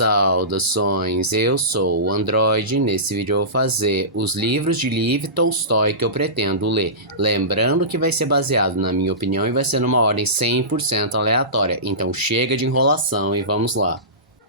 Saudações, eu sou o Android. Nesse vídeo eu vou fazer os livros de Lev Tolstói que eu pretendo ler. Lembrando que vai ser baseado na minha opinião e vai ser numa ordem 100% aleatória. Então chega de enrolação e vamos lá.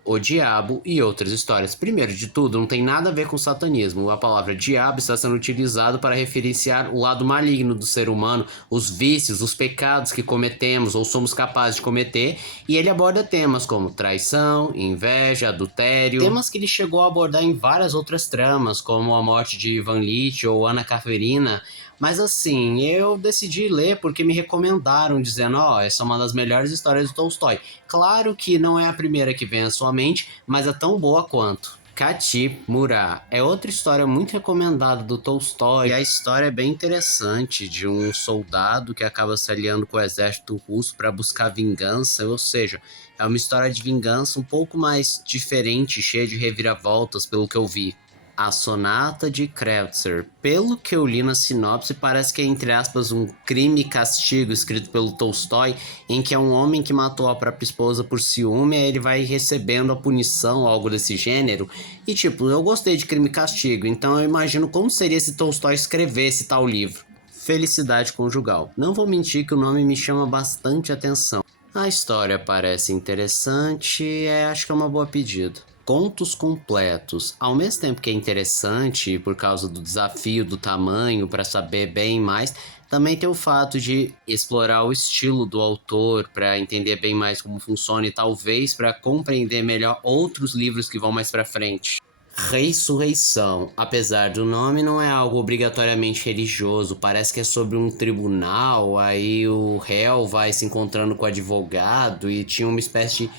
O Diabo e Outras Histórias. Primeiro de tudo, não tem nada a ver com satanismo. A palavra diabo está sendo utilizada para referenciar o lado maligno do ser humano, os vícios, os pecados que cometemos ou somos capazes de cometer, e ele aborda temas como traição, inveja, adultério, temas que ele chegou a abordar em várias outras tramas, como a morte de Ivan Lit ou Ana Karenina. Mas assim, eu decidi ler porque me recomendaram, dizendo, essa é uma das melhores histórias do Tolstói. Claro que não é a primeira que vem à sua mente, mas é tão boa quanto. Kati Murat é outra história muito recomendada do Tolstói, e a história é bem interessante, de um soldado que acaba se aliando com o exército russo para buscar vingança, ou seja, é uma história de vingança um pouco mais diferente, cheia de reviravoltas, pelo que eu vi. A Sonata de Kreutzer. Pelo que eu li na sinopse, parece que é, entre aspas, um crime e castigo escrito pelo Tolstói, em que é um homem que matou a própria esposa por ciúme, e ele vai recebendo a punição, algo desse gênero. E tipo, eu gostei de crime e castigo, então eu imagino como seria se Tolstói escrevesse tal livro. Felicidade Conjugal. Não vou mentir que o nome me chama bastante atenção. A história parece interessante, acho que é uma boa pedida. Contos completos. Ao mesmo tempo que é interessante por causa do desafio do tamanho para saber bem mais, também tem o fato de explorar o estilo do autor para entender bem mais como funciona e talvez para compreender melhor outros livros que vão mais para frente. Ressurreição. Apesar do nome, não é algo obrigatoriamente religioso, parece que é sobre um tribunal, aí o réu vai se encontrando com o advogado e tinha uma espécie de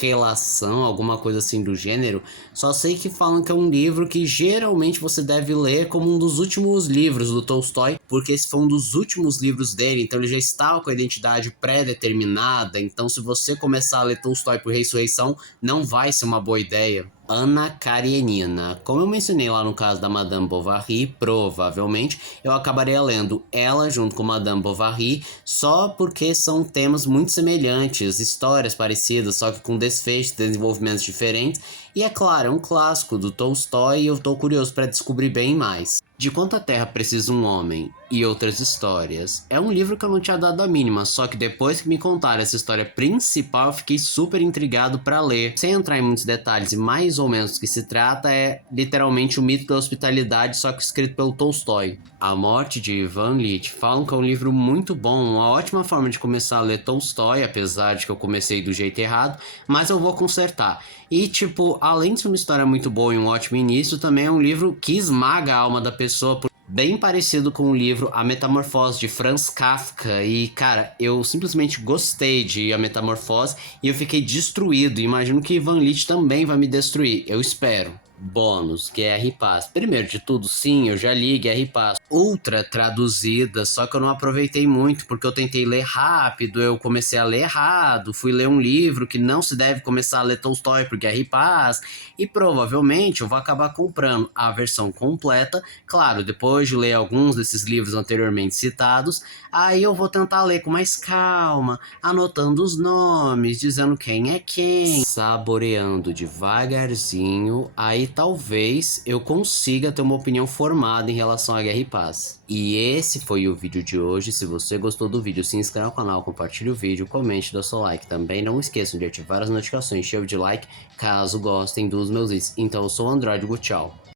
relação, alguma coisa assim do gênero. Só sei que falam que é um livro que geralmente você deve ler como um dos últimos livros do Tolstói, porque esse foi um dos últimos livros dele, então ele já estava com a identidade pré-determinada, então se você começar a ler Tolstói por Ressurreição, não vai ser uma boa ideia. Ana Karenina. Como eu mencionei lá no caso da Madame Bovary, provavelmente eu acabaria lendo ela junto com Madame Bovary, só porque são temas muito semelhantes, histórias parecidas, só que com desfechos e desenvolvimentos diferentes. E é claro, é um clássico do Tolstói e eu tô curioso para descobrir bem mais. De Quanta Terra Precisa um Homem e Outras Histórias. É um livro que eu não tinha dado a mínima, só que depois que me contaram essa história principal, eu fiquei super intrigado para ler. Sem entrar em muitos detalhes e mais ou menos do que se trata, é literalmente o mito da hospitalidade, só que escrito pelo Tolstói. A Morte de Ivan Lit. Falam que é um livro muito bom, uma ótima forma de começar a ler Tolstói, apesar de que eu comecei do jeito errado, mas eu vou consertar. E tipo, além de ser uma história muito boa e um ótimo início, também é um livro que esmaga a alma da pessoa, bem parecido com o livro A Metamorfose de Franz Kafka. E cara, eu simplesmente gostei de A Metamorfose e eu fiquei destruído. Imagino que Ivan Lit também vai me destruir, eu espero. Bônus, Guerra e Paz. Primeiro de tudo, sim, eu já li Guerra e Paz. Ultra traduzida, só que eu não aproveitei muito porque eu tentei ler rápido, eu comecei a ler errado, fui ler um livro que não se deve começar a ler Tolstói por Guerra e Paz, e provavelmente eu vou acabar comprando a versão completa, claro, depois de ler alguns desses livros anteriormente citados, aí eu vou tentar ler com mais calma, anotando os nomes, dizendo quem é quem, saboreando devagarzinho, aí talvez eu consiga ter uma opinião formada em relação à Guerra e Paz. E esse foi o vídeo de hoje. Se você gostou do vídeo, se inscreva no canal, compartilhe o vídeo, comente, dê seu like. Também não esqueçam de ativar as notificações, cheio de like, caso gostem dos meus vídeos. Então eu sou o Android, tchau.